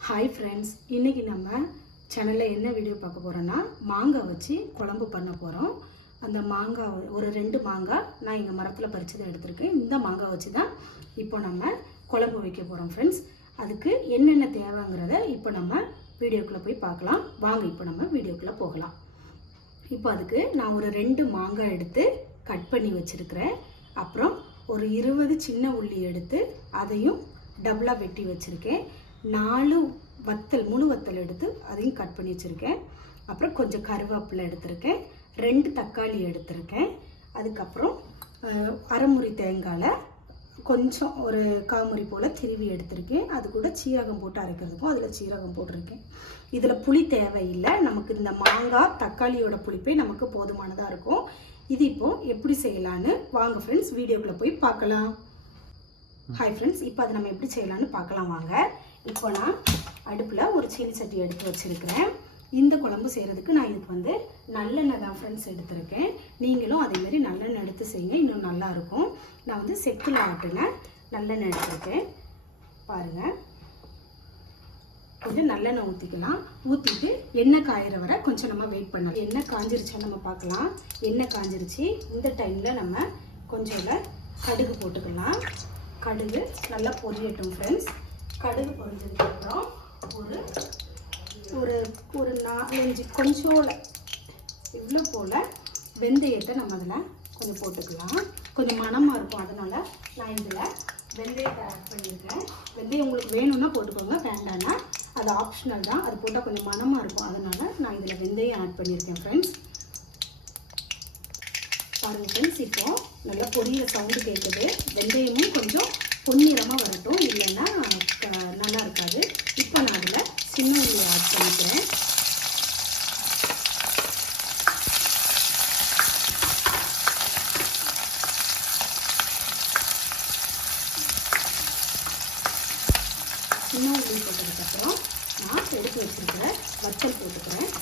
Hi friends இன்றைக்கி நம்ம சேனலில் என்ன வீடியோ பார்க்க போகிறோன்னா மாங்காய் வச்சு குழம்பு பண்ண போகிறோம் அந்த மாங்காய் ஒரு- ரெண்டு மாங்காய் நான் எங்கள் மரத்தில் பறிச்சதை எடுத்திருக்கேன். இந்த மாங்காய் வச்சு தான் இப்போ நம்ம குழம்பு வைக்க போகிறோம் ஃப்ரெண்ட்ஸ் அதுக்கு என்னென்ன தேவைங்கிறத இப்போ நம்ம வீடியோக்குள்ளே போய் பார்க்கலாம். வாங்க இப்போ நம்ம வீடியோக்குள்ளே போகலாம். இப்போ அதுக்கு நான் ஒரு ரெண்டு மாங்காய் எடுத்து கட் பண்ணி வச்சுருக்கிறேன். அப்புறம் ஒரு இருபது சின்ன உள்ளி எடுத்து அதையும் டபுளாக வெட்டி வச்சுருக்கேன். நாலு வத்தல் முழு வத்தல் எடுத்து அதையும் கட் பண்ணி வச்சுருக்கேன். அப்புறம் கொஞ்சம் கருவேப்பிலை எடுத்திருக்கேன். ரெண்டு தக்காளி எடுத்திருக்கேன். அதுக்கப்புறம் அரைமுறி தேங்காயில் கொஞ்சம் ஒரு காமுறி போல் திருவி எடுத்திருக்கேன். அது கூட சீரகம் போட்டு அரைக்கிறதுக்கும் அதில் சீரகம் போட்டிருக்கேன். இதில் புளி தேவையில்லை. நமக்கு இந்த மாங்காய் தக்காளியோட புளிப்பே நமக்கு போதுமானதாக இருக்கும். இது இப்போ எப்படி செய்யலான்னு வாங்க ஃப்ரெண்ட்ஸ் வீடியோக்குள்ளே போய் பார்க்கலாம். ஹாய் ஃப்ரெண்ட்ஸ் இப்போ அதை நம்ம எப்படி செய்யலான்னு பார்க்கலாம். வாங்க. இப்போ நான் அடுப்பில் ஒரு சீனி சட்டி எடுத்து வச்சுருக்கிறேன். இந்த குழம்பு செய்கிறதுக்கு நான் இதுக்கு வந்து நல்லெண்ணெய் தான் ஃப்ரெண்ட்ஸ் எடுத்திருக்கேன். நீங்களும் அதேமாரி நல்லெண்ணெய் எடுத்து செய்யுங்க இன்னும் நல்லா இருக்கும். நான் வந்து செக்கில் ஆட்டின நல்லெண்ணெய் எடுத்திருக்கேன். பாருங்கள் கொஞ்சம் நல்லெண்ணெய் ஊற்றிக்கலாம் ஊற்றிட்டு எண்ணெய் காயிற வரை கொஞ்சம் நம்ம வெயிட் பண்ணலாம். எண்ணெய் காஞ்சிருச்சான்னு நம்ம பார்க்கலாம். எண்ணெய் காஞ்சிருச்சு. இந்த டைமில் நம்ம கொஞ்சம் கடுகு போட்டுக்கலாம். கடுகு நல்லா பொரியட்டும் ஃப்ரெண்ட்ஸ் கடுகு பொறிஞ்சதுக்கப்புறம் ஒரு ஒரு ஒரு நாலஞ்சு கொஞ்சோல இவ்வளோ போல் வெந்தயத்தை நம்ம அதில் கொஞ்சம் போட்டுக்கலாம். கொஞ்சம் மணமாக இருக்கும் அதனால் நான் இதில் வெந்தயத்தை ஆட் பண்ணியிருக்கேன் வெந்தயம் உங்களுக்கு வேணும்னா போட்டுக்கோங்க வேண்டாம்னா அது ஆப்ஷனல் தான். அது போட்டால் கொஞ்சம் மணமாக இருக்கும் அதனால் நான் இதில் வெந்தயம் ஆட் பண்ணியிருக்கேன் ஃப்ரெண்ட்ஸ் பாருங்கள் ஃப்ரெண்ட்ஸ் இப்போது நல்லா பொரியிற சவுண்டு கேட்குது வெந்தயமும் கொஞ்சம் பொன்னிறமாக வரட்டும். இல்லைன்னா நல்லா இருக்காது இப்போ நான் அதில் சின்ன உள்ளி ஆட் பண்ணிக்கிறேன். சின்ன உள்ளி போட்டதுக்கப்புறம் நான் எடுத்து வச்சிருக்கிற வத்தல் போட்டுக்கிறேன்.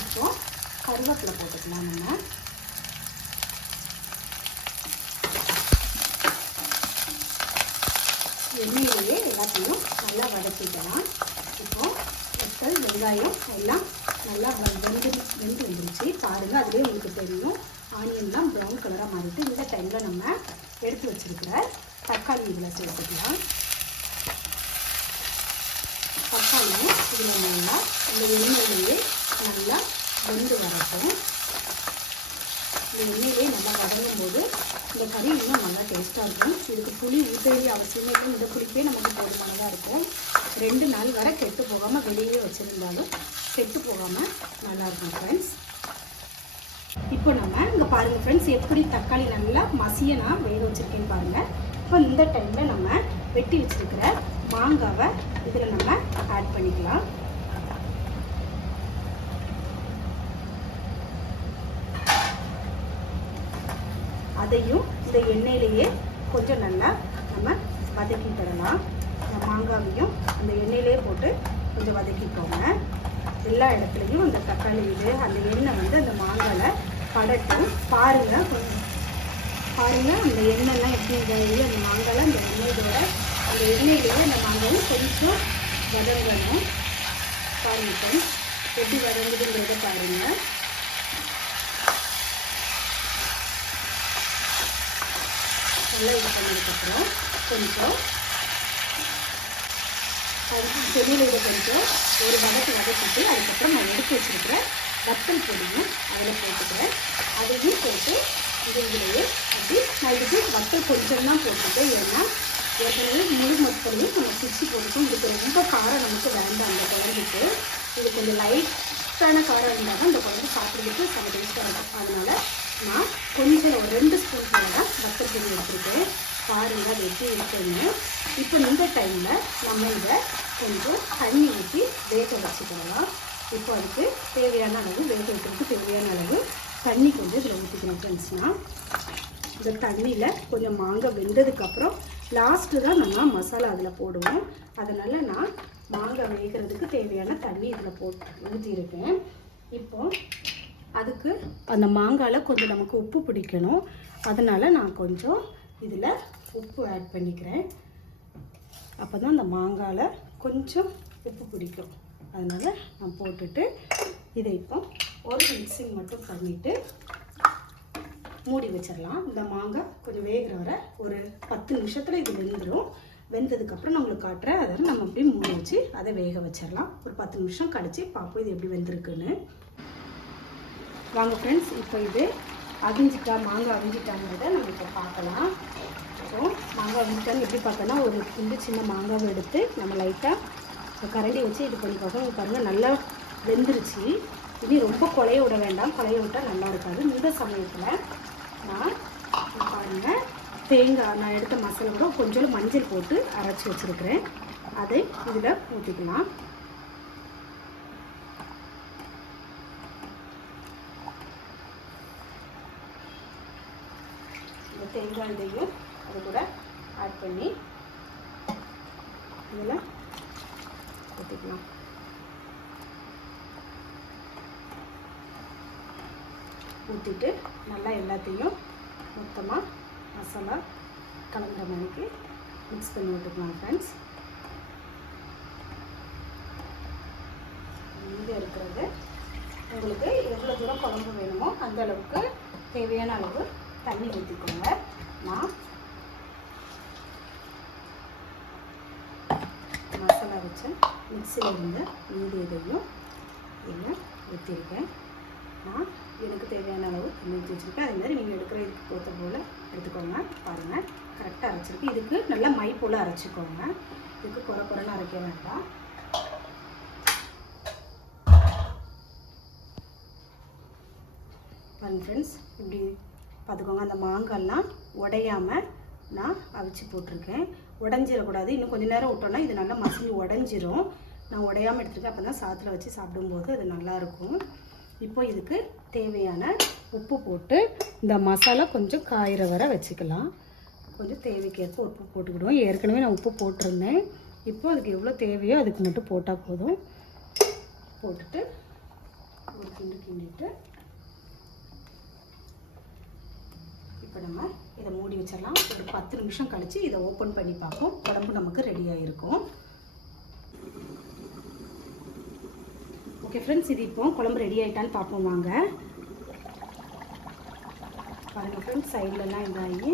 இப்போ கருவேப்பிலை போட்டுக்கலாம் நம்ம. எண்ணெயிலேயே எல்லாத்தையும் நல்லா வதக்கிக்கலாம். இப்போ வத்தல் வெங்காயம் எல்லாம் நல்லா வெந்து வெந்து வந்துருச்சு. பாருங்கள் அதுவே உங்களுக்கு தெரியும். ஆனியன்லாம் ப்ரௌன் கலராக மாறிட்டு இந்த டைமில் நம்ம எடுத்து வச்சிருக்கிற தக்காளி இதில் சேர்த்துக்கலாம். தக்காளியும் இதில் நல்லா இந்த எண்ணெயிலேயே நல்லா வெந்து வரட்டும். இந்த எண்ணெயிலே நல்லா வதங்கும் போது இந்த கறி இன்னும் நல்லா டேஸ்ட்டாக இருக்கும். இதுக்கு புளி ஊற்ற வேண்டிய அவசியமே இல்லை. இந்த புளிப்பே நமக்கு போதுமானதாக இருக்கும். ரெண்டு நாள் வரை கெட்டு போகாமல் வெளியே வச்சுருந்தாலும் கெட்டு போகாமல் நல்லாயிருக்கும் ஃப்ரெண்ட்ஸ் இப்போ நம்ம இங்கே பாருங்கள் ஃப்ரெண்ட்ஸ் எப்படி தக்காளி நல்லா மசிய நான் வேக வச்சுருக்கேன்னு பாருங்கள் இப்போ இந்த டைமில் நம்ம வெட்டி வச்சிருக்கிற மாங்காவை இதில் நம்ம ஆட் பண்ணிக்கலாம். அதையும் இந்த எண்ணெயிலேயே கொஞ்சம் நல்லா நம்ம வதக்கி தரலாம் இந்த மாங்காவையும் அந்த எண்ணெயிலேயே போட்டு கொஞ்சம் வதக்கிக்கோங்க. எல்லா இடத்துலையும் அந்த தக்காளி இது அந்த எண்ணெய் வந்து அந்த மாங்காயில் படட்டும். பாருங்கள் கொஞ்சம் பாருங்கள் அந்த எண்ணெய்லாம் எப்படி இதாகி அந்த மாங்காயில் அந்த எண்ணெயோட அந்த எண்ணெயிலேயே அந்த மாங்காயும் கொஞ்சம் வதங்கணும். பாருங்க எப்படி வதங்குதுங்கிறத பாருங்கள் நல்லா இது பண்ணதுக்கப்புறம் கொஞ்சம் அதுக்கு செடியில் இதை கொஞ்சம் ஒரு வதக்கு வதக்கிட்டு அதுக்கப்புறம் நான் எடுத்து வச்சிருக்கிற வத்தல் பொடியும் அதில் போட்டுக்கிறேன். அதையும் போட்டு இது இதிலேயே அப்படி நான் இதுக்கு வத்தல் கொஞ்சம் தான் போட்டுட்டேன் ஏன்னா ஏற்கனவே முழு மத்தலையும் நம்ம சுச்சி போட்டுக்கும் இதுக்கு ரொம்ப காரம் நமக்கு வேண்டாம் அந்த குழந்தைக்கு இது கொஞ்சம் லைட்டான காரம் இருந்தால் தான் அந்த குழந்தை சாப்பிட்றதுக்கு சம டேஸ்ட்டாக இருக்கும் அதனால் நான் கொஞ்சம் ஒரு ரெண்டு ஸ்பூன் தான் வத்தல் பொடி எடுத்துருக்கேன் பாருங்க அது எப்படி இருக்குன்னு. இப்போ இந்த டைமில் நம்ம இதை கொஞ்சம் தண்ணி ஊற்றி வேக வச்சுக்கலாம். இப்போ அதுக்கு தேவையான அளவு வேக வைக்கிறதுக்கு தேவையான அளவு தண்ணி கொஞ்சம் இதில் ஊற்றிக்கணும் ஃப்ரெண்ட்ஸ்னால் இந்த தண்ணியில் கொஞ்சம் மாங்காய் வெந்ததுக்கப்புறம் லாஸ்ட்டு தான் நம்ம மசாலா அதில் போடுவோம். அதனால் நான் மாங்காய் வேகிறதுக்கு தேவையான தண்ணி இதில் போட்டு ஊற்றிருக்கேன் இப்போ அதுக்கு அந்த மாங்காயில் கொஞ்சம் நமக்கு உப்பு பிடிக்கணும். அதனால் நான் கொஞ்சம் இதில் உப்பு ஆட் பண்ணிக்கிறேன். அப்போ தான் அந்த மாங்காயில் கொஞ்சம் உப்பு பிடிக்கும். அதனால் நான் போட்டுட்டு இதை இப்போ ஒரு மிக்சிங் மட்டும் பண்ணிவிட்டு மூடி வச்சிடலாம். இந்த மாங்காய் கொஞ்சம் வேகிற வரை ஒரு பத்து நிமிஷத்தில் இது வெந்துடும் வெந்ததுக்கப்புறம் நான் உங்களுக்கு காட்டுறேன் அதை நம்ம அப்படியே மூடி வச்சு அதை வேக வச்சிடலாம். ஒரு பத்து நிமிஷம் கழித்து பார்ப்போம் இது எப்படி வெந்திருக்குன்னு. வாங்க ஃப்ரெண்ட்ஸ் இப்போ இது அவிஞ்சிட்டா மாங்காய் அவிஞ்சிட்டாங்கிறத நம்ம இப்போ பார்க்கலாம். ஸோ மாங்காய் அவிஞ்சிட்டான்னு எப்படி பார்க்கணும்னா ஒரு துண்டு சின்ன மாங்காவை எடுத்து நம்ம லைட்டாக கரண்டி வச்சு இது பண்ணி பார்க்கணும் பாருங்கள் நல்லா வெந்துருச்சு. இனி ரொம்ப கொலைய விட வேண்டாம். கொலைய விட்டால் நல்லா இருக்காது. இந்த சமயத்தில் நான் பாருங்கள் தேங்காய் நான் எடுத்த மசாலா கூட கொஞ்சோண்டு மஞ்சள் போட்டு அரைச்சி வச்சுருக்கிறேன். அதை இதில் ஊற்றிக்கலாம் தேங்காய் இதையும் அது கூட ஆட் பண்ணி இதில் ஊற்றிக்கலாம் ஊற்றிட்டு நல்லா எல்லாத்தையும் மொத்தமாக மசாலா கலந்த மாதிரிக்கு மிக்ஸ் பண்ணி விட்டுக்கலாம் ஃப்ரெண்ட்ஸ் இங்கே இருக்கிறது. உங்களுக்கு எவ்வளோ தூரம் குழம்பு வேணுமோ அந்த அளவுக்கு தேவையான அளவு தண்ணி ஊற்றிக்கோங்க நான் மசாலா வச்ச மிக்சியில் இருந்த மீதி இதையும் இதில் ஊற்றிருக்கேன் நான் எனக்கு தேவையான அளவு தண்ணி ஊற்றி வச்சுருக்கேன். அதே மாதிரி நீங்கள் எடுக்கிற இதுக்கு போத்த போல் எடுத்துக்கோங்க. பாருங்கள் கரெக்டாக அரைச்சிருக்கு. இதுக்கு நல்லா மை போல் அரைச்சிக்கோங்க. இதுக்கு குறை குறைன்னு அரைக்க வேண்டாம். ஃப்ரெண்ட்ஸ் இப்படி பார்த்துக்கோங்க அந்த மாங்காய்லாம் உடையாமல் நான் அவிச்சு போட்டிருக்கேன். உடஞ்சிடக்கூடாது. இன்னும் கொஞ்ச நேரம் விட்டோன்னா இது நல்லா மசிஞ்சு உடஞ்சிரும். நான் உடையாமல் எடுத்துருக்கேன். அப்போ தான் சாத்தில் வச்சு சாப்பிடும்போது அது நல்லாயிருக்கும் இப்போ இதுக்கு தேவையான உப்பு போட்டு இந்த மசாலா கொஞ்சம் காயிற வரை வச்சுக்கலாம். கொஞ்சம் தேவைக்கேற்ப உப்பு போட்டுக்கிடுவோம். ஏற்கனவே நான் உப்பு போட்டிருந்தேன். இப்போ அதுக்கு எவ்வளோ தேவையோ அதுக்கு மட்டும் போட்டால் போதும். போட்டுட்டு ஒரு கிண்டு கிண்டிட்டு இப்போ நம்ம இதை மூடி வச்சிடலாம். ஒரு பத்து நிமிஷம் கழித்து இதை ஓப்பன் பண்ணி பார்ப்போம். குழம்பு நமக்கு ரெடியாக இருக்கும் ஓகே ஃப்ரெண்ட்ஸ் இது இப்போ குழம்பு ரெடி ஆகிட்டான்னு பார்ப்போம் வாங்க. பாருங்கள் ஃப்ரெண்ட்ஸ் சைட்லலாம் இதாகி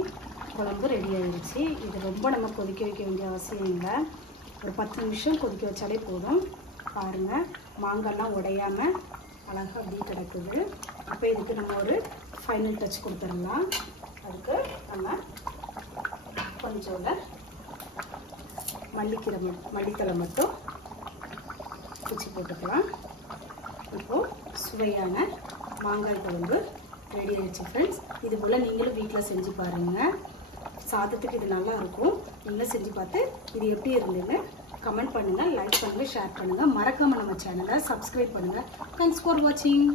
குழம்பு ரெடி ஆகிடுச்சு இது ரொம்ப நம்ம கொதிக்க வைக்க வேண்டிய அவசியம் இல்லை. ஒரு பத்து நிமிஷம் கொதிக்க வச்சாலே போதும். பாருங்கள் மாங்காய்லாம் உடையாமல் அழகாக அப்படியே கிடக்குது. அப்போ இதுக்கு நம்ம ஒரு ஃபைனல் டச் கொடுத்துடலாம். அதுக்கு நம்ம கொஞ்சோட மல்லிக்கீரை மட்டும் மல்லித்தலை மட்டும் குச்சி போட்டுக்கலாம். இப்போது சுவையான மாங்காய் குழம்பு ரெடி ஆயிடுச்சு ஃப்ரெண்ட்ஸ் இது போல் நீங்களும் வீட்டில் செஞ்சு பாருங்கள் சாதத்துக்கு இது நல்லா இருக்கும். நீங்களும் செஞ்சு பார்த்து இது எப்படி இருந்ததுன்னு கமெண்ட் பண்ணுங்கள் லைக் பண்ணுங்கள் ஷேர் பண்ணுங்கள் மறக்காமல் நம்ம சேனலை சப்ஸ்கிரைப் பண்ணுங்கள் தேங்க்ஸ் ஃபார் வாட்சிங்